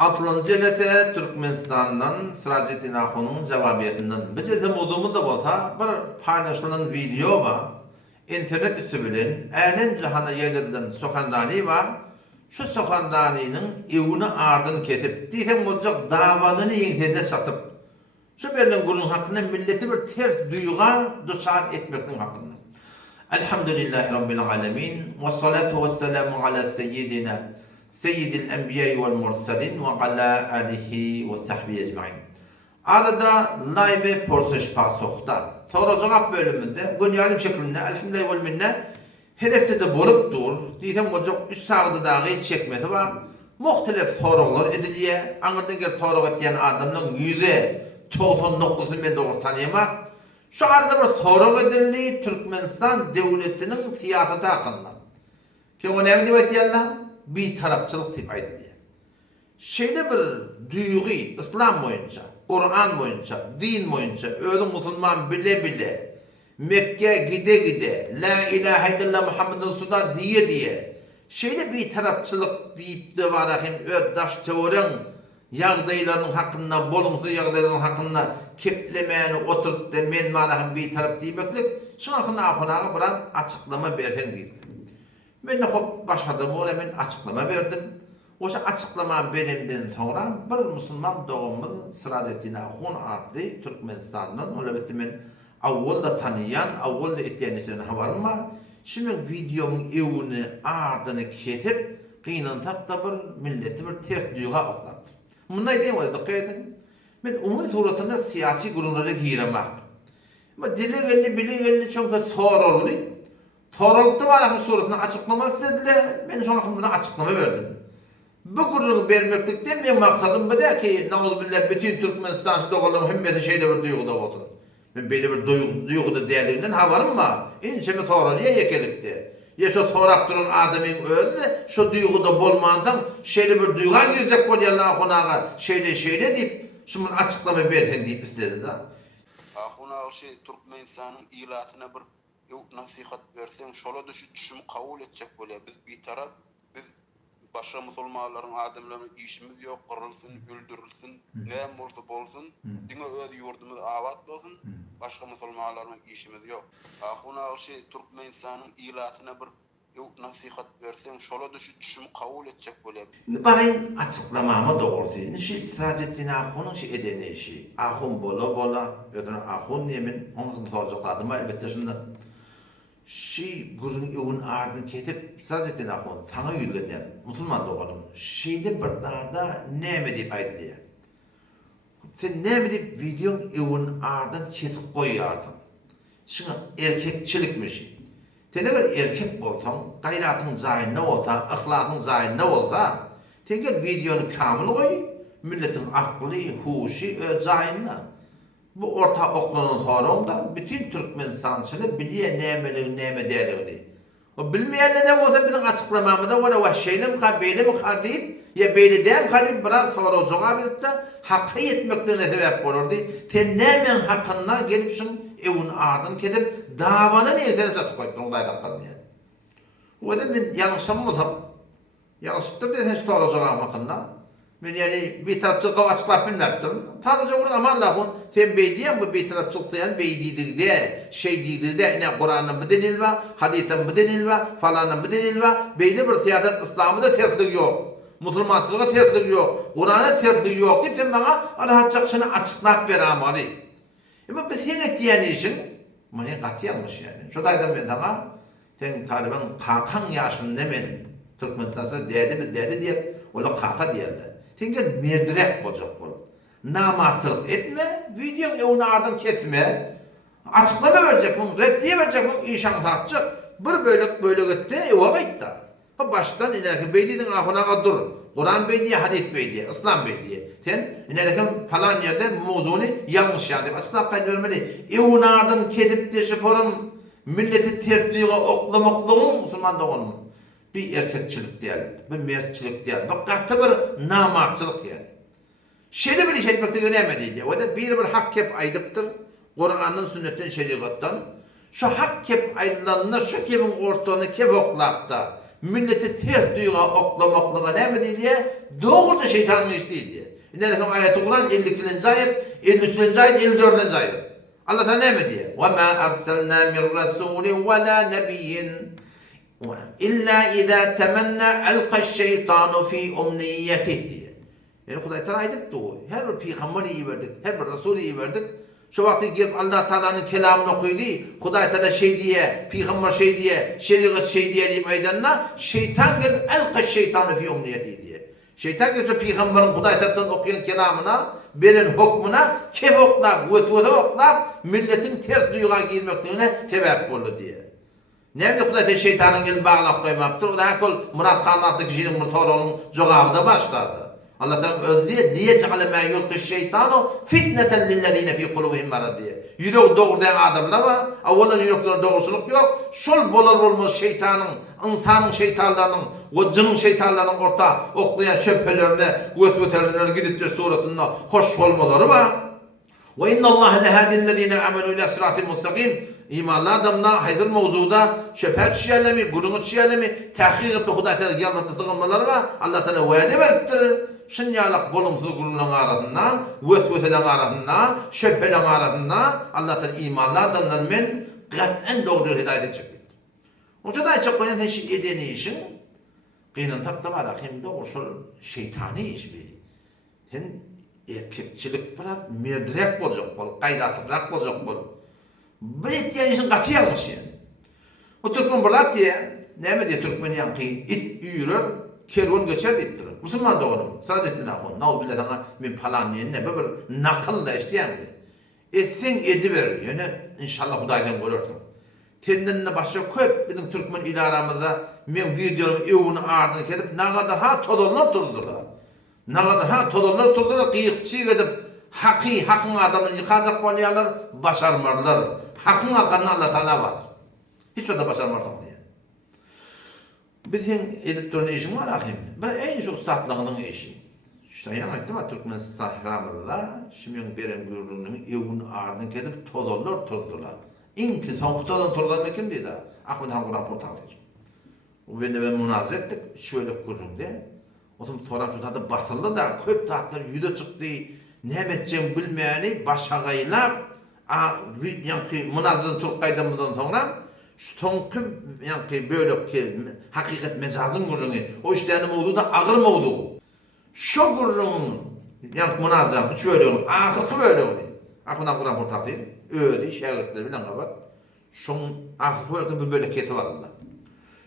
Atlanca ilete Türkmenistan'dan Siraceddin Ahun'un cevabiyetinden bir cezem olduğumu da olsa bir paylaşılan video var. İnternet üstü bilen, elen cihana yerlerinden sokandani var. Şu sokandaninin evini ardın ketip, diysem olacak davanını internete satıp, şu verilen kurun hakkında milleti bir ters duyuğa duçar etmekten hakkında. Elhamdülillahi Rabbil alemin ve salatu ve selamu ala seyyidina Seyyidil Enbiya vel Mursalin ve ala alihi ve sahbihi ecmaîn. Arada live porsuş pasokta soru cevap bölümünde günyalim şeklinde elhamdülillahi vel minne hedefte de bolup dur. Diýsem olacak 3 sagda dagy çekmesi var. Muhtelif sorular ediliye. Aňyrdan gelip soru etýän adamyň %99'y men dogry tanýamak. Şu arada bir soru edildi Türkmenistan devletinin siyaseti hakkında. Ki o ne diýip aýtýarlar? Bir tarafçılık diýip aýdylýar. Şeýle bir duýgy İslam boýunça, Kur'an boýunça, din boýunça öňe musulman bile Mekke gide la ilahe illallah Muhammedun Resulullah diye şeýle bir tarafçılık diýip de barahim ödaş teorem ýagdaýlarynyň hakkynda bolumsuz ýagdaýlaryň hakkynda keplemäni oturup da men barahim bir taraf diýmeklik şoň hakkynda ahunaga bir açıklama bersen diýdi. Men de hop başladım, ola men açıklama berdim. Oşa açıklama berimden sonra bir musulman doğumlu Siraceddin Ahun adlı Türkmenistan'dan, ola bitti men awwal da tanıyan, awwal da etdiğin için haberim var. Şimdi videomun evini ardyny ketip, gynantak da bir milleti bir ters duyga atlattı. Bunday diýem boldy, dikkat edin. Men umumy suratynda siyasi gurunlara giremek. Ama dile geldi çünkü soruldy. Soruldy var suratını açıklamak istediler. Ben şoň hakkında açıklama berdim. Bu gurunu bermeklikden men maksadım bu da ki, nauzubillah bütün Türkmenistan dogalan hemmeti şeýle bir duýguda bolsun. Men beýle bir duýguda däliginden habarym var. Inçeme soralya yekelipdi. Ya şu sorap duran adamyň özü şu duýguda bolmansam şeýle bir duýga girjek bolýarlar ahunaga şeýle diýip şunu açıklama bersen diýip istedi da. Ahunaga şey Türkmenistanyň ilatyna bir nasihat bersen şola düşüm kabul etjek bolýar. Biz bir taraf biz başga musulmanlaryň adamlaryň işimiz ýok, gyrylsyn, öldürilsin, näme bolsa bolsun, diňe öz ýurdumyz abad bolsun, başga musulmanlaryň işimiz ýok. Ahunaga şey Türkmenistanyň ilatyna bir nasihat bersen şola düşüm kabul etjek bolýar. Barayın açıklamama doğrultuyor. Şu Siraceddin Ahun'un şu edeni işi. Ahun bola, ödünü Ahun yemin, onun soracaklardım elbette şundan. Şu gurun evin ardını ketip Siraceddin Ahun sana yürüyen musulman doğalım. Şeyde bir da neme deyip aydılıyor. Sen neme deyip videonun evin ardını kesip koyarsın. Şimdi erkekçilikmiş. Sen eğer erkek olsan, gayratın zayında olsa, ahlakın zayında olsa, sen gel videonu kamil koy, milletin aklı, huşu, zayında. Bu orta oklanın sorunda bütün Türkmenistançılı biliye neme değerli. O bilmeyenle de olsa bizim açıklamamızda var ya şeylim ka, beylim ka deyip, ya beyli deyim ka deyip biraz soru cevap edip de hakkı yetmeklerine sebep olurdu. Sen nemen hakkında gelip şun evin ardını kedip davanı neyse satı koyup olaydı hakkında yani. O da ben yanlışım olsam, yanlışıptır diye sen soru cevap hakkında. Men yani bir tarafçılık açıklap bilmektim. Sadece orada aman lafın sen bey diyen bu bir tarafçılık diyen bey diýdir de, şey diýdir de, ine Kur'an'ın bu delil var, hadis'in bu delil var, falanın bu delil var. Beyli bir siyaset İslam'da terslik yok. Musulmançılığa terslik yok. Kur'an'a terslik yok deyip sen bana rahatça şunu açıklap ver amali. Ama biz hen etdiyen işin, bana katiyanmış yani. Şuradaydım ben sana, sen Taliban kakan yaşında men Türkmenistan'da dedi diye, ola kaka diýerler. Sen gel merdirek bolacak bol. Namarçılık etme, videonun evini ardın ketme. Açıklama verecek bunu, reddiye verecek bunu, işan takacak. Bir böyle gitti, eva gitti. Baştan ileriki beydiğin ahunaga dur. Kur'an beydiye, hadis beydiye, İslam beydiye. Sen ileriki falan yerde mevzunu yanlış yani. Asla kaydı vermeli. Evini ardın ketip de şeforun milleti tertliğe oklamaklığı Müslüman doğanın. Bir erkekçilik değil, bir mertçilik değil, bir katı bir namarçılık yani. Şeyde bir iş etmekte önemli değil. O da bir hak kep aydıptır, Kur'an'ın sünnetten, şeriattan. Şu hak kep aydılanına şu kepin ortağını kep oklap da, milleti ters duyga oklamaklığa ne mi diye doğruca şeytanın işliği diye. İnne ayet-i Kur'an 52. ayet, 53. ayet, 54. ayet. Allah Teala ne mi diye? Ve ma arsalna min rasulin ve la nebiyyin illa iza temenna alqa şeytanu fi umniyetihi diye. Yani Hudaý Teala aýdypdy o. Her bir peýgamberi iýerdik, her bir rasuly iýerdik. Şu wagtda gelip Allah Teala'nın kelamını okuydy. Hudaý Teala şey diye, peýgamber şey diye, şeriat şey diye diýip aýdanna, şeytan gelip alqa şeytanu fi umniyetihi diye. Şeytan gelip peýgamberin Hudaý Teala'dan okuyan kelamına, beren hukmuna kep oklap, wet-wet oklap, milletin ters duyga girmekliğine sebep boldy diye. Näme Hudaý Teala şeytanın gelip baglap goýmapdyr. O da hakol Murat Khan adly kişinin murtadorynyň jogabyda başlady. Allah Teala öldü diye cehale ma yulqi şeytanu fitneten lillezine fi kulubihim marad diye. Yürek doğurdan adamlar var. Awwalan yüreklerinde doğrusuluk yok. Şol bolar bolmaz şeytanın, insanın şeytanlarının, o cının şeytanlarının orta oklayan şöphelerine, vesveselerine gidip de suratında hoş olmaları var. Ve innallaha lehadillezine amenu ila sıratil mustakim. İmanlı adamlar hazır mevzuda şöphet şiyalemi, gurunut şiyalemi, tahkik etdi Hudaý Teala gelmekte tığınmaları var. Allah Teala wa'de beripdir. Şinyalık bolumsuz gurunun arasında, vesveselerin arasında, şöphelerin arasında Allah Teala imanlı adamlar men gat'en doğru hidayet edecek. Oça da çok önemli şey edeni işin qiynan tapda var hem de o şeytani iş bir. Sen erkekçilik bilen merdirek bolacak bol, gayratırak bolacak bol. Bir etdiğin işin qatı yanlış yani. O Türkmen birlat diye, näme diye Türkmen yanqı it üyürür, kervan geçer deyipdir. Musulman da onun, Sirajettin Ahun, nav billah sana men falan ne bir nakılla işleyen mi? Etsen ediver, yani inşallah Hudaýdan görürsün. Kendinle başka köp bizim Türkmen ilaramızda men videonun evini ardına kedip ne kadar ha todollar turdular. Ne kadar ha todollar turdular, qiyıqçı edip haqqın adamını yıkacak bolýarlar, başarmarlar. Hakkın arkandan Allah Teala var. Hiç orada başarmadık diye. Bizim edip duran işim var ahim. Ben en çok satlığının işi. İşte yan aytdım ha Türkmen sahramızda şimdi beren gürlüğünün evin ardını kedip todollar turdular. İnki son todan turdular kim dedi? Ahmet Han Kur'an portalıydı. O ben münazara ettik. Şöyle kurdum de. O zaman toram şu tadı basıldı da köp taatlar yüde çıktı. Ne edeceğim bilmeyeni başagaylar yani münazırın Türk'aydamızdan sonra şu tonku yani böyle ki hakikat mecazın gurrunu o işlerini mevzu da ağır mevzu. Şu gurrunun yani münazırın şöyle olur, ahırsı böyle olur. Akından Kur'an portalı öyle şagirdler bilen kapat. Şunun ahırsı böyle kesi var Allah.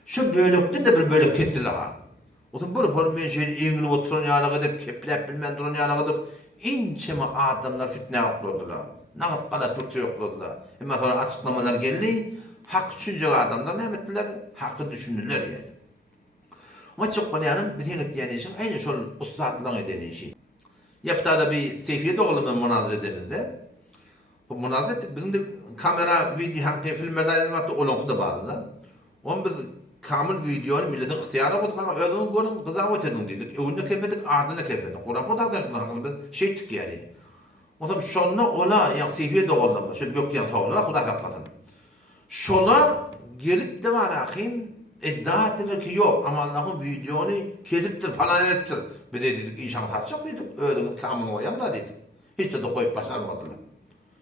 Şu böylükten de bir böyle kesilir ha. O da böyle formen şeyi eğilip oturan yana kadar keplep bilmem duran yana kadar inçeme adamlar fitne yapıyordular. Ne kadar Türkçe yokladılar. Hemen sonra açıklamalar geldi. Hak düşünecek adamlar ne ettiler? Hakkı düşündüler yani. Ama çok kolyanın bir tek ettiğin işin aynı şol ustadlığın edeni işi. Yaptığı da bir seyfiye doğrulama münazara edildi. Bu münazara ettik. Bizim de kamera, video, hakkı filmlerden elbette olunkuda bağlılar. Onun biz kamil videonu milletin ihtiyarına koyduk ama ödünü görün kıza ötedin dedik. Önüne kelmedik, ardına kelmedik. Kur'an portaklarından hakkında şey tük yani. O zaman şonuna ola yani seyfiye doğrulama. Şöyle gökyen tavla, Hudaý kapsatın. Şola gelip de var ahim, iddia ettiler ki yok ama Allah'ın videonu kediptir, falan ettir. Bir de dedik inşallah tartışacak dedik. Ödünü kamil oyan da dedik. Hiç de koyup başarmadılar.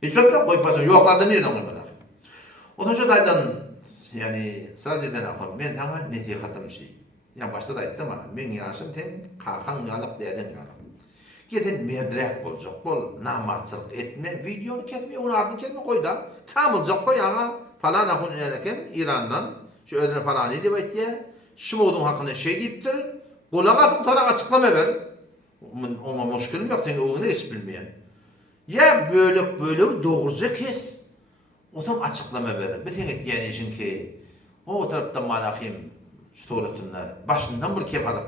Hiç de koyup başarmadılar. Yokladı nereden koymalar? O zaman şu daydan yani Sirajettin Ahun men sana nasihatım şey. Yani başta da aytdım ha, men yaşım ten kalkan yalıp deyden yalıp. Geten merdirek bolacak, bol namartçılık etme, videonu kesme, onu ardını kesme koy da. Kamılacak koy ama falan Ahun ilerken İran'dan şu ödene falan edip aytya. Şu modun hakkında şey deyiptir. Kulak atın sonra açıklama ver. Ona muşkilim yok, sen onu hiç bilmeyen. Ya böyle doğruca kes. O zaman açıklama verir. Bir tek yani işin ki o taraftan malafim suretinde başından bir kef alıp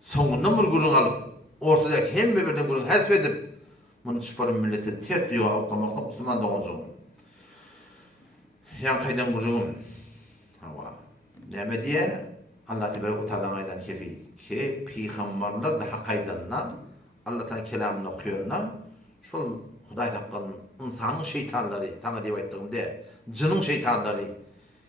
sonundan bir gurun alıp ortadaki hem birden gurun hasbedip bunu çıparın milletin tert yuva avlamakla Müslüman doğuncum. Yan kaydan gurun hava. Neme diye Allah Teala Teala'dan kefi ki peygamberler de hakaydanlar Allah'tan kelamını okuyorlar. Şol Hudaý Teala'nın insanın şeytanları, sana diye aytdığımda, cının şeytanları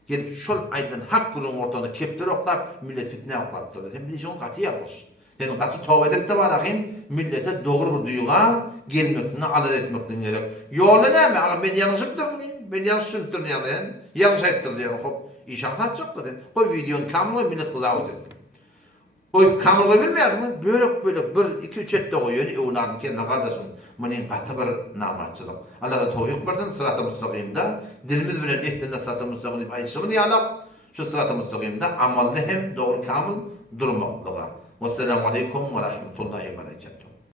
gelip şol aydın hak gurun ortada keptir oklap millet fitne oklap durdu. Hem bilijon katı yapmış. Yani katı tövbe edip de var ahin millete doğru bir duyuğa gelmekten alet etmekten gerek. Yolu ne mi? Ben yanlışıktır mı? Ben yanlışıktır mı yani? Yanlış ettir diye. Hop işaret çok da. O videonun kamlı millet kızağı dedi. O kamera bilmez mi? Böyle bir iki üç ette koyuyor. Evladım kendine kardeşim. Benim katı bir namarçılık. Allah'a tavuk birden sırat-ı müstakimde. Dilimiz bilen ehline sırat-ı müstakim ayışımı diyalak. Şu sırat-ı müstakimde amalını hem doğru kamil durmaklığa. Vesselamu aleyküm ve rahmetullahi ve berekatuhu.